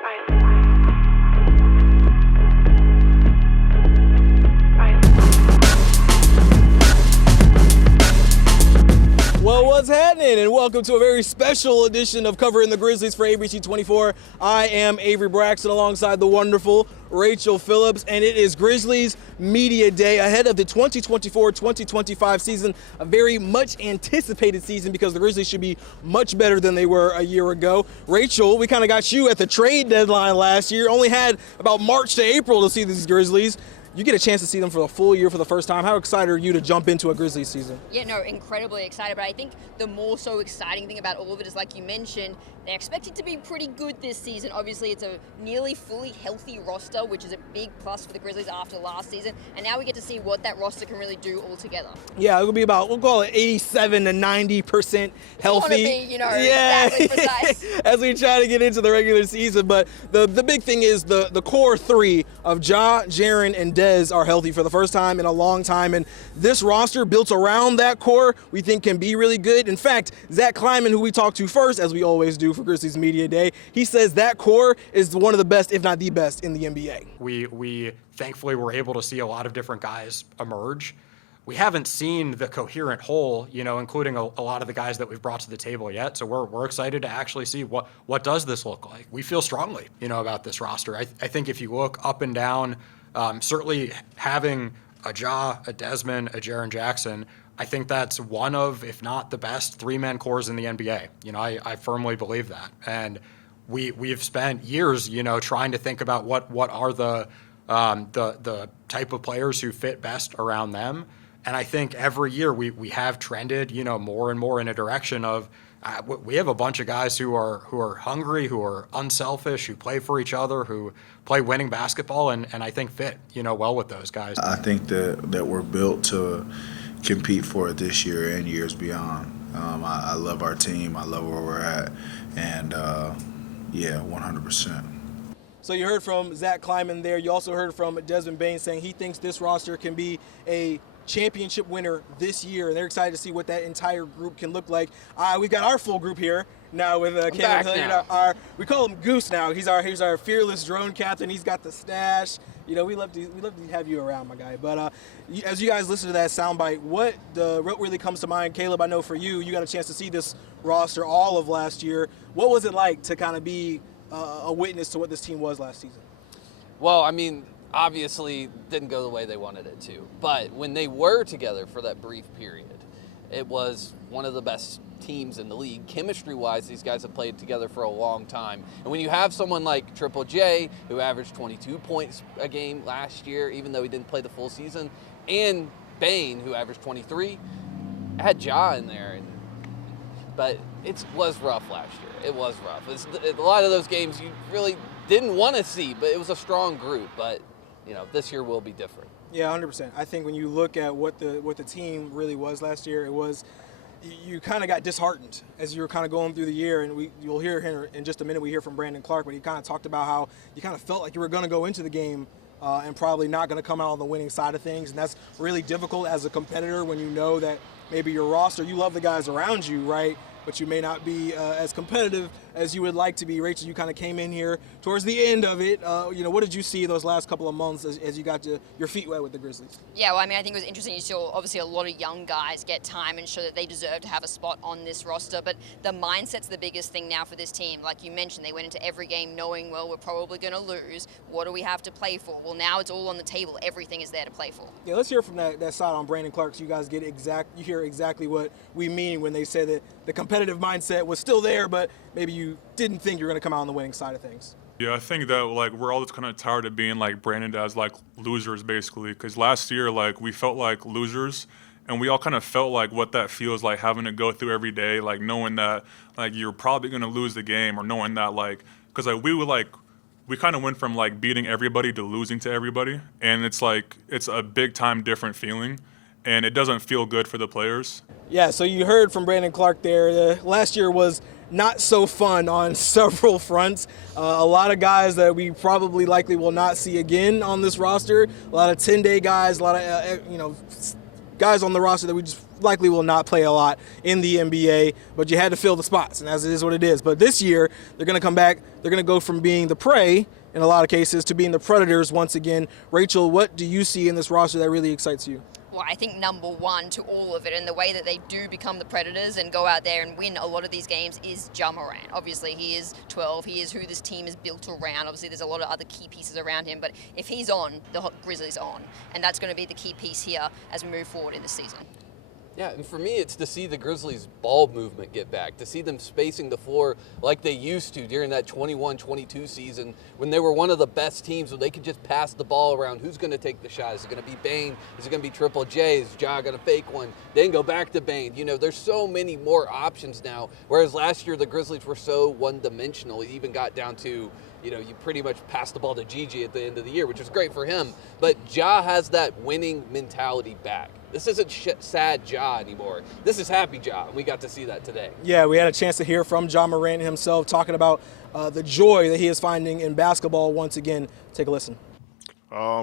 Well, what's happening? And welcome to a very special edition of Covering the Grizzlies for ABC 24. I am Avery Braxton alongside the wonderful Rachel Phillips, and it is Grizzlies Media Day ahead of the 2024-2025 season, a very much anticipated season because the Grizzlies should be much better than they were a year ago. Rachel, we kind of got you at the trade deadline last year, only had about March to April to see these Grizzlies. You get a chance to see them for a full year for the first time. How excited are you to jump into a Grizzlies season? Yeah, no, incredibly excited. But I think the more so exciting thing about all of it is, like you mentioned, they're expected to be pretty good this season. Obviously, it's a nearly fully healthy roster, which is a big plus for the Grizzlies after last season. And now we get to see what that roster can really do all together. Yeah, it'll be about, we'll call it 87 to 90% healthy. Want to be, exactly precise. As we try to get into the regular season. But the big thing is the core three of Ja, Jaren, and Dez are healthy for the first time in a long time. And this roster built around that core we think can be really good. In fact, Zach Edey, who we talked to first, as we always do for Grizzlies Media Day, he says that core is one of the best, if not the best, in the NBA. We thankfully were able to see a lot of different guys emerge. We haven't seen the coherent whole, including a lot of the guys that we've brought to the table yet. So we're excited to actually see what does this look like. We feel strongly, about this roster. I think if you look up and down, certainly having a Ja, a Desmond, a Jaren Jackson, I think that's one of, if not the best, three-man cores in the NBA. I firmly believe that. And we've spent years, trying to think about what are the type of players who fit best around them. And I think every year we have trended, more and more in a direction of we have a bunch of guys who are hungry, who are unselfish, who play for each other, who play winning basketball, and I think fit, well with those guys. I think that we're built to compete for it this year and years beyond. I love our team. I love where we're at. And, 100%. So you heard from Zach Edey there. You also heard from Desmond Bane saying he thinks this roster can be a championship winner this year, and they're excited to see what that entire group can look like. We've got our full group here now with Caleb Hilliard. We call him Goose now. He's our fearless drone captain. He's got the stash. We love to have you around, my guy. But as you guys listen to that soundbite, what really comes to mind, Caleb? I know for you got a chance to see this roster all of last year. What was it like to kind of be a witness to what this team was last season? Well, I mean, obviously didn't go the way they wanted it to. But when they were together for that brief period, it was one of the best teams in the league. Chemistry-wise, these guys have played together for a long time. And when you have someone like Triple J, who averaged 22 points a game last year, even though he didn't play the full season, and Bane, who averaged 23, I had Ja in there. But it was rough last year. It was rough. A lot of those games you really didn't want to see, but it was a strong group. But this year will be different. Yeah, 100%. I think when you look at what the team really was last year, it was you kind of got disheartened as you were kind of going through the year, and you'll hear here in just a minute. We hear from Brandon Clark, but he kind of talked about how you kind of felt like you were going to go into the game and probably not going to come out on the winning side of things, and that's really difficult as a competitor when you know that maybe your roster, you love the guys around you, right? But you may not be as competitive as you would like to be. Rachel, you kind of came in here towards the end of it. What did you see those last couple of months as you got your feet wet with the Grizzlies? Yeah, well, I mean, I think it was interesting. You saw obviously a lot of young guys get time and show that they deserve to have a spot on this roster. But the mindset's the biggest thing now for this team. Like you mentioned, they went into every game knowing, well, we're probably going to lose. What do we have to play for? Well, now it's all on the table. Everything is there to play for. Yeah, let's hear from that side on Brandon Clark so you guys you hear exactly what we mean when they say that the competitive mindset was still there, but maybe you didn't think you were going to come out on the winning side of things. Yeah, I think that we're all just kind of tired of being branded as losers basically, because last year we felt like losers, and we all kind of felt like what that feels like, having to go through every day, knowing that you're probably going to lose the game, or knowing that because we kind of went from beating everybody to losing to everybody, and it's a big time different feeling, and it doesn't feel good for the players. Yeah, so you heard from Brandon Clark there. Last year was not so fun on several fronts. A lot of guys that we probably likely will not see again on this roster. A lot of 10-day guys, a lot of guys on the roster that we just likely will not play a lot in the NBA, but you had to fill the spots, and as it is what it is. But this year, they're going to come back. They're going to go from being the prey in a lot of cases to being the predators once again. Rachel, what do you see in this roster that really excites you? Well, I think number one to all of it, and the way that they do become the Predators and go out there and win a lot of these games, is Ja Morant. Obviously, he is 12. He is who this team is built around. Obviously, there's a lot of other key pieces around him, but if he's on, the Grizzlies are on. And that's going to be the key piece here as we move forward in this season. Yeah, and for me, it's to see the Grizzlies' ball movement get back, to see them spacing the floor like they used to during that 21-22 season when they were one of the best teams where they could just pass the ball around. Who's going to take the shot? Is it going to be Bane? Is it going to be Triple J? Is Ja going to fake one? Then go back to Bane? You know, there's so many more options now, whereas last year the Grizzlies were so one-dimensional. It even got down to, you know, you pretty much passed the ball to Gigi at the end of the year, which was great for him. But Ja has that winning mentality back. This isn't sad Ja anymore. This is happy Ja, and we got to see that today. Yeah, we had a chance to hear from Ja Morant himself talking about the joy that he is finding in basketball once again. Take a listen.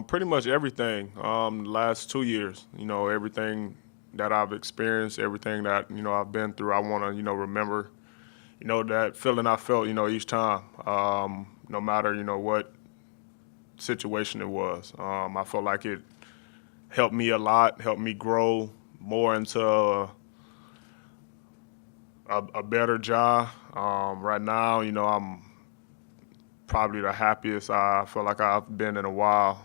Pretty much everything. The last 2 years, you know, everything that I've experienced, everything that, you know, I've been through, I want to, you know, remember, you know, that feeling I felt, you know, each time, no matter, you know, what situation it was. I felt like it helped me a lot, helped me grow more into a better Ja. Right now, you know, I'm probably the happiest I feel like I've been in a while.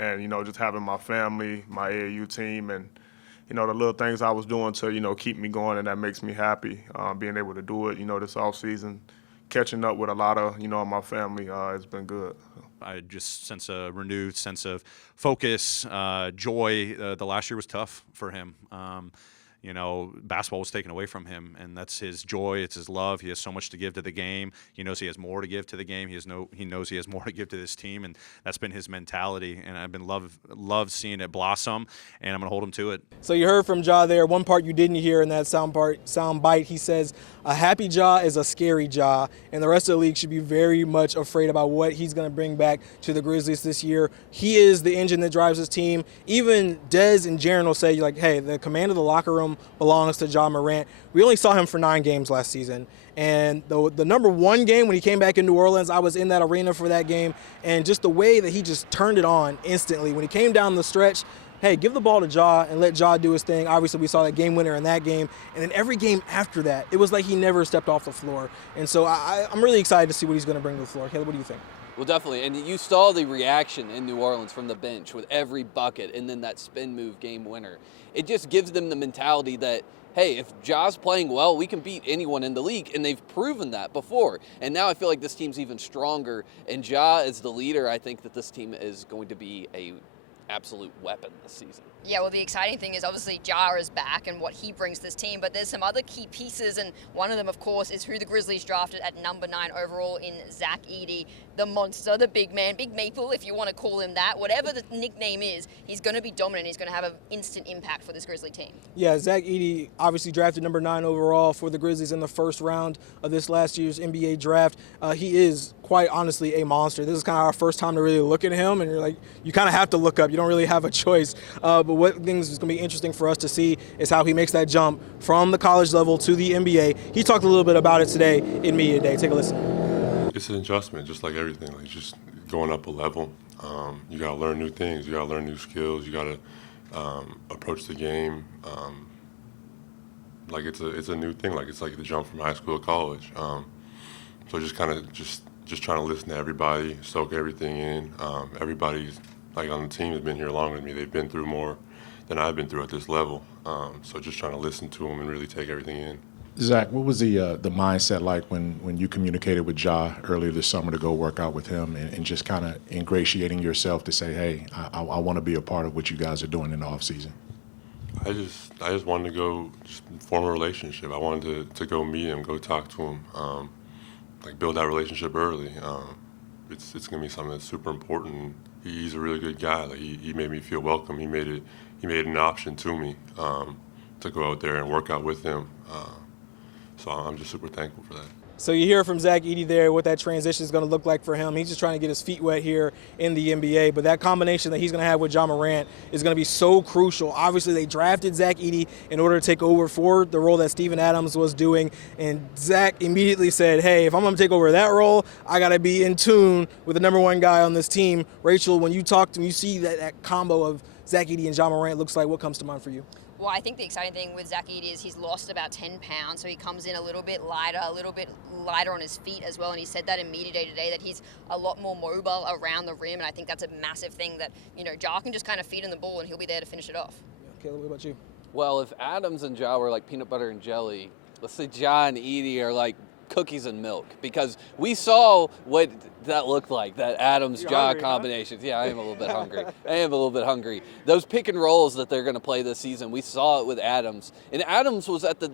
And, you know, just having my family, my AAU team, and, you know, the little things I was doing to, you know, keep me going, and that makes me happy. Being able to do it, you know, this offseason, catching up with a lot of, you know, my family, it's been good. I just sense a renewed sense of focus, joy. The last year was tough for him. You know, basketball was taken away from him, and that's his joy. It's his love. He has so much to give to the game. He knows he has more to give to the game. He knows he has more to give to this team, and that's been his mentality. And I've been loved seeing it blossom, and I'm gonna hold him to it. So you heard from Ja there. One part you didn't hear in that sound bite. He says a happy Ja is a scary Ja, and the rest of the league should be very much afraid about what he's going to bring back to the Grizzlies this year. He is the engine that drives his team. Even Dez and Jaren will say, like, hey, the command of the locker room belongs to Ja Morant. We only saw him for 9 games last season. And the number 1 game when he came back in New Orleans, I was in that arena for that game. And just the way that he just turned it on instantly. When he came down the stretch, hey, give the ball to Ja and let Ja do his thing. Obviously, we saw that game winner in that game. And then every game after that, it was like he never stepped off the floor. And so I'm really excited to see what he's going to bring to the floor. Caleb, what do you think? Well, definitely. And you saw the reaction in New Orleans from the bench with every bucket and then that spin move game winner. It just gives them the mentality that, hey, if Ja's playing well, we can beat anyone in the league, and they've proven that before. And now I feel like this team's even stronger, and Ja as the leader, I think that this team is going to be a absolute weapon this season. Yeah, well, the exciting thing is obviously Ja is back and what he brings to this team, but there's some other key pieces, and one of them, of course, is who the Grizzlies drafted at number 9 overall in Zach Edey, the monster, the big man, Big Maple, if you want to call him that. Whatever the nickname is, he's going to be dominant. He's going to have an instant impact for this Grizzly team. Yeah, Zach Edey obviously drafted number 9 overall for the Grizzlies in the first round of this last year's NBA draft. He is quite honestly a monster. This is kind of our first time to really look at him, and you're like, you kind of have to look up. You don't really have a choice. But what things is going to be interesting for us to see is how he makes that jump from the college level to the NBA. He talked a little bit about it today in Media Day. Take a listen. It's an adjustment, just like everything. Like just going up a level. You got to learn new things. You got to learn new skills. You got to approach the game like it's a new thing. Like it's like the jump from high school to college. So just kind of just trying to listen to everybody, soak everything in. Everybody's like on the team has been here longer than me. They've been through more than I've been through at this level. So just trying to listen to them and really take everything in. Zach, what was the mindset like when you communicated with Ja earlier this summer to go work out with him and just kind of ingratiating yourself to say, hey, I want to be a part of what you guys are doing in the off season? I just wanted to go just form a relationship. I wanted to go meet him, go talk to him, like build that relationship early. It's gonna be something that's super important. He's a really good guy. Like he made me feel welcome. He made an option to me to go out there and work out with him. So I'm just super thankful for that. So you hear from Zach Edey there what that transition is going to look like for him. He's just trying to get his feet wet here in the NBA. But that combination that he's going to have with Ja Morant is going to be so crucial. Obviously, they drafted Zach Edey in order to take over for the role that Steven Adams was doing. And Zach immediately said, hey, if I'm going to take over that role, I got to be in tune with the number one guy on this team. Rachel, when you talk to him, you see that combo of Zach Edey and Ja Morant looks like, what comes to mind for you? Well, I think the exciting thing with Zach Edey is he's lost about 10 pounds, so he comes in a little bit lighter on his feet as well. And he said that in media day today, that he's a lot more mobile around the rim, and I think that's a massive thing that, Ja can just kind of feed him the ball and he'll be there to finish it off. Caleb, what about you? Well, if Adams and Ja were like peanut butter and jelly, let's say Ja and Edey are like cookies and milk, because we saw what that looked like, that Adams-Ja combination. Huh? Yeah, I am a little bit hungry. Those pick and rolls that they're going to play this season, we saw it with Adams. And Adams was at the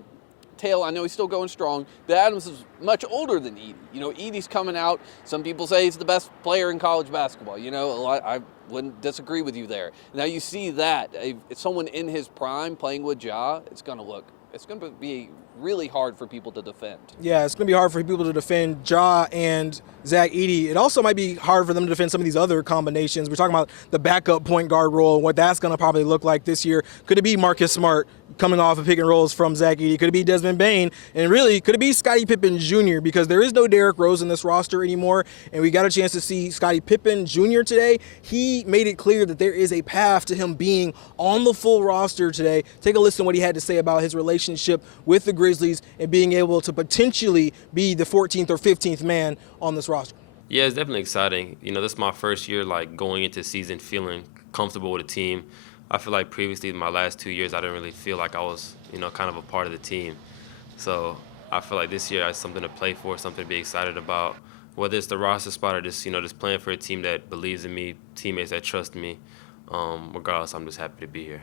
tail. I know he's still going strong, but Adams is much older than Edey. Edey's coming out. Some people say he's the best player in college basketball. I wouldn't disagree with you there. Now you see that. If someone in his prime playing with Ja, it's going to be really hard for people to defend. Yeah, it's going to be hard for people to defend Ja and Zach Edey. It also might be hard for them to defend some of these other combinations. We're talking about the backup point guard role and what that's going to probably look like this year. Could it be Marcus Smart coming off of pick and rolls from Zach Edey? Could it be Desmond Bane? And really, could it be Scottie Pippen Jr.? Because there is no Derrick Rose in this roster anymore, and we got a chance to see Scottie Pippen Jr. today. He made it clear that there is a path to him being on the full roster today. Take a listen to what he had to say about his relationship with the Grizzlies and being able to potentially be the 14th or 15th man on this roster. Yeah, it's definitely exciting. This is my first year going into season feeling comfortable with the team. I feel like previously, my last 2 years, I didn't really feel like I was, kind of a part of the team. So I feel like this year I have something to play for, something to be excited about. Whether it's the roster spot or just, just playing for a team that believes in me, teammates that trust me. Regardless, I'm just happy to be here.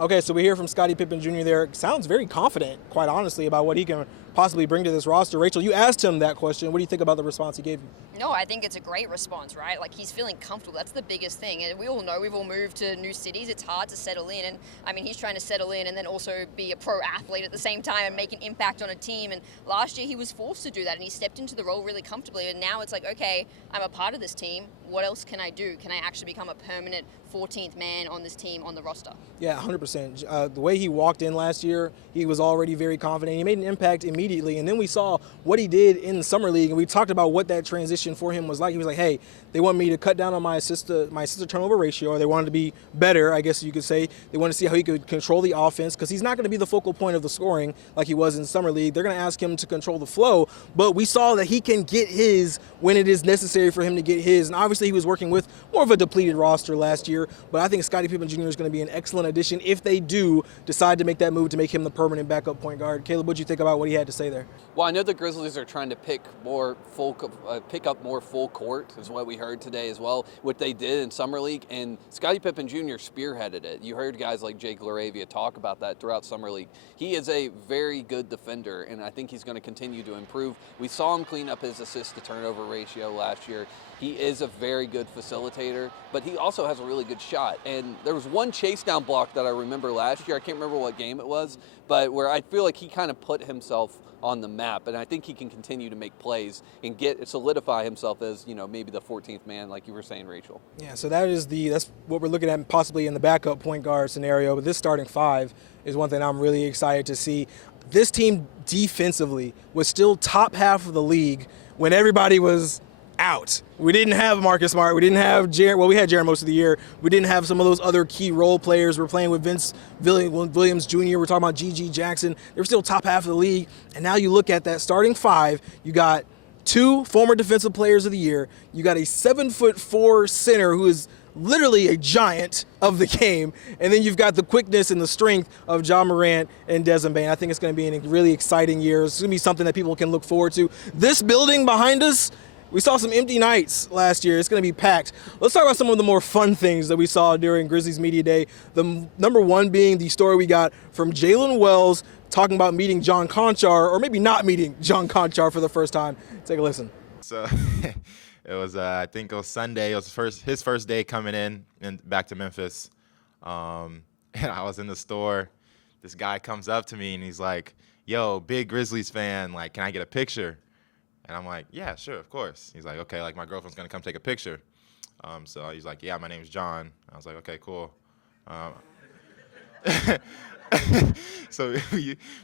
Okay, so we hear from Scottie Pippen Jr. there. Sounds very confident, quite honestly, about what he can possibly bring to this roster. Rachel, you asked him that question. What do you think about the response he gave you? No, I think it's a great response, right? He's feeling comfortable. That's the biggest thing. And we all know we've all moved to new cities. It's hard to settle in. And, he's trying to settle in and then also be a pro athlete at the same time and make an impact on a team. And last year he was forced to do that, and he stepped into the role really comfortably. And now it's like, okay, I'm a part of this team. What else can I do? Can I actually become a permanent 14th man on this team on the roster? Yeah, 100%. The way he walked in last year, he was already very confident. He made an impact immediately. And then we saw what he did in the summer league, and we talked about what that transition for him was like. He was like, hey, they want me to cut down on my assist to turnover ratio, or they wanted to be better, I guess you could say. They want to see how he could control the offense, because he's not going to be the focal point of the scoring like he was in summer league. They're going to ask him to control the flow, but we saw that he can get his when it is necessary for him to get his. And obviously he was working with more of a depleted roster last year, but I think Scottie Pippen Jr. is going to be an excellent addition if they do decide to make that move to make him the permanent backup point guard. Caleb, what did you think about what he had to say there? Well, I know the Grizzlies are trying to pick up more full court, is what we heard today as well, what they did in Summer League, and Scottie Pippen Jr. spearheaded it. You heard guys like Jake LaRavia talk about that throughout Summer League. He is a very good defender, and I think he's going to continue to improve. We saw him clean up his assist to turnover ratio last year. He is a very good facilitator, but he also has a really good shot. And there was one chase down block that I remember last year. I can't remember what game it was, but where I feel like he kind of put himself on the map, and I think he can continue to make plays and solidify himself as, maybe the 14th man, like you were saying, Rachel. Yeah, so that's what we're looking at possibly in the backup point guard scenario, but this starting five is one thing I'm really excited to see. This team defensively was still top half of the league when everybody was out. We didn't have Marcus Smart. We didn't have Jaren. Well, we had Jaren most of the year. We didn't have some of those other key role players. We're playing with Vince Williams Jr. We're talking about G.G. Jackson. They were still top half of the league. And now you look at that starting five. You got two former defensive players of the year. You got a 7'4" center who is literally a giant of the game. And then you've got the quickness and the strength of Ja Morant and Desmond Bane. I think it's going to be a really exciting year. It's going to be something that people can look forward to. This building behind us, we saw some empty nights last year. It's going to be packed. Let's talk about some of the more fun things that we saw during Grizzlies Media Day. The number one being the story we got from Jalen Wells talking about meeting John Conchar, or maybe not meeting John Conchar for the first time. Take a listen. So it was, I think it was Sunday. It was his first day coming in and back to Memphis. And I was in the store. This guy comes up to me and he's like, yo, big Grizzlies fan. Like, can I get a picture? And I'm like, yeah, sure, of course. He's like, okay, like my girlfriend's gonna come take a picture. So he's like, yeah, my name's John. I was like, okay, cool. So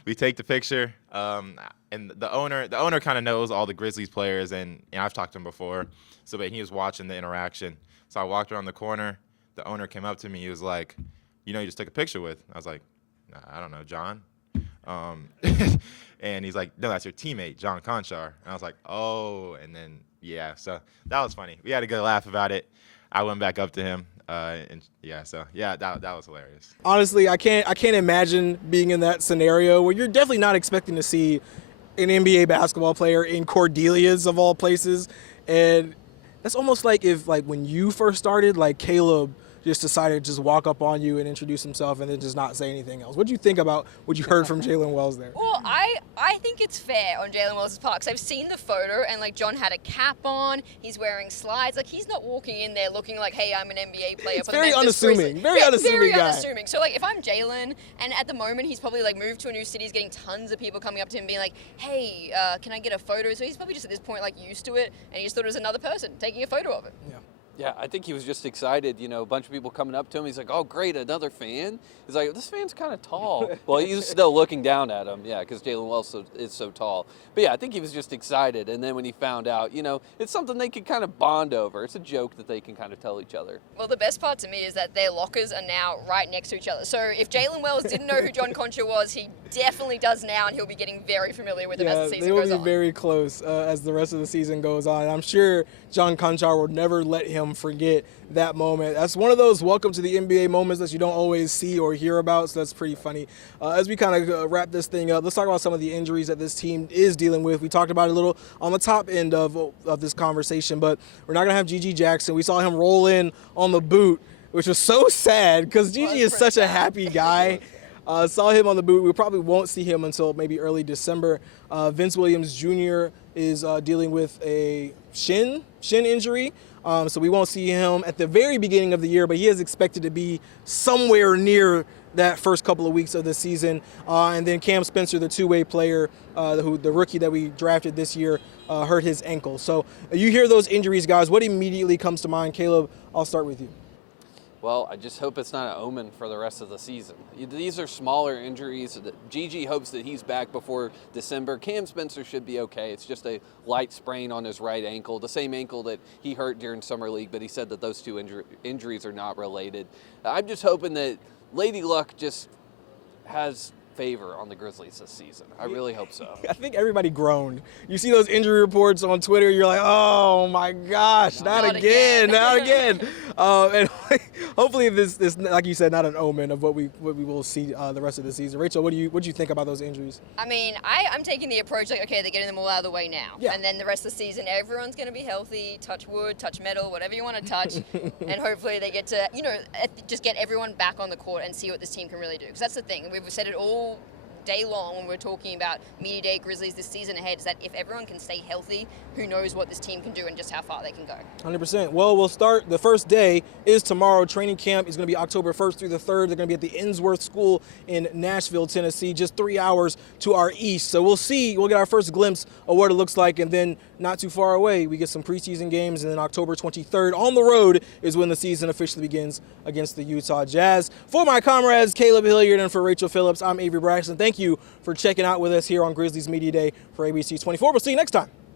we take the picture, and the owner kind of knows all the Grizzlies players, and I've talked to him before. So but he was watching the interaction. So I walked around the corner. The owner came up to me. He was like, you just took a picture with. I was like, nah, I don't know, John. And he's like, no, that's your teammate, John Conchar. And I was like, oh. And then so that was funny. We had a good laugh about it. I went back up to him, that was hilarious. Honestly, I can't imagine being in that scenario where you're definitely not expecting to see an NBA basketball player in Cordelia's of all places, and that's almost like if when you first started, like Caleb just decided to just walk up on you and introduce himself and then just not say anything else. What do you think about what you heard from Jalen Wells there? Well, I think it's fair on Jalen Wells' part because I've seen the photo and John had a cap on, he's wearing slides, he's not walking in there looking like, hey, I'm an NBA player. It's for the very Memphis unassuming, Grizzlies. very unassuming very guy. unassuming. So if I'm Jalen and at the moment he's probably moved to a new city, he's getting tons of people coming up to him being like, hey, can I get a photo? So he's probably just at this point used to it and he just thought it was another person taking a photo of it. Yeah. Yeah, I think he was just excited. A bunch of people coming up to him. He's like, oh, great, another fan. He's like, this fan's kind of tall. Well, he was still looking down at him, because Jalen Wells is so tall. But, yeah, I think he was just excited. And then when he found out, it's something they can kind of bond over. It's a joke that they can kind of tell each other. Well, the best part to me is that their lockers are now right next to each other. So if Jalen Wells didn't know who John Concha was, he definitely does now, and he'll be getting very familiar with him as the season goes on. They will be very close as the rest of the season goes on. I'm sure John Conchar will never let him forget that moment. That's one of those welcome to the NBA moments that you don't always see or hear about, so that's pretty funny. As we kind of wrap this thing up, let's talk about some of the injuries that this team is dealing with. We talked about it a little on the top end of this conversation, but we're not going to have Gigi Jackson. We saw him roll in on the boot, which was so sad because Gigi is such a happy guy. Saw him on the boot. We probably won't see him until maybe early December. Vince Williams Jr. is dealing with a shin injury. So we won't see him at the very beginning of the year, but he is expected to be somewhere near that first couple of weeks of the season. And then Cam Spencer, the two-way player, the rookie that we drafted this year, hurt his ankle. So you hear those injuries, guys. What immediately comes to mind? Caleb, I'll start with you. Well, I just hope it's not an omen for the rest of the season. These are smaller injuries. Gigi hopes that he's back before December. Cam Spencer should be okay. It's just a light sprain on his right ankle, the same ankle that he hurt during Summer League, but he said that those two injuries are not related. I'm just hoping that Lady Luck just has favor on the Grizzlies this season. I really hope so. I think everybody groaned. You see those injury reports on Twitter, you're like, oh my gosh, not again. And hopefully this, like you said, not an omen of what we will see the rest of the season. Rachel, what do you think about those injuries? I mean, I'm taking the approach okay, they're getting them all out of the way now. Yeah. And then the rest of the season, everyone's going to be healthy, touch wood, touch metal, whatever you want to touch. And hopefully they get to, just get everyone back on the court and see what this team can really do. Because that's the thing. We've said it all day long when we're talking about Media Day Grizzlies this season ahead, is that if everyone can stay healthy, who knows what this team can do and just how far they can go. 100%. Well, we'll start. The first day is tomorrow. Training camp is going to be October 1st through the 3rd. They're going to be at the Innsworth School in Nashville, Tennessee, just 3 hours to our east. So we'll get our first glimpse of what it looks like, and then not too far away, we get some preseason games, and then October 23rd on the road is when the season officially begins against the Utah Jazz. For my comrades, Caleb Hilliard, and for Rachel Phillips, I'm Avery Braxton. Thank you for checking out with us here on Grizzlies Media Day for ABC 24. We'll see you next time.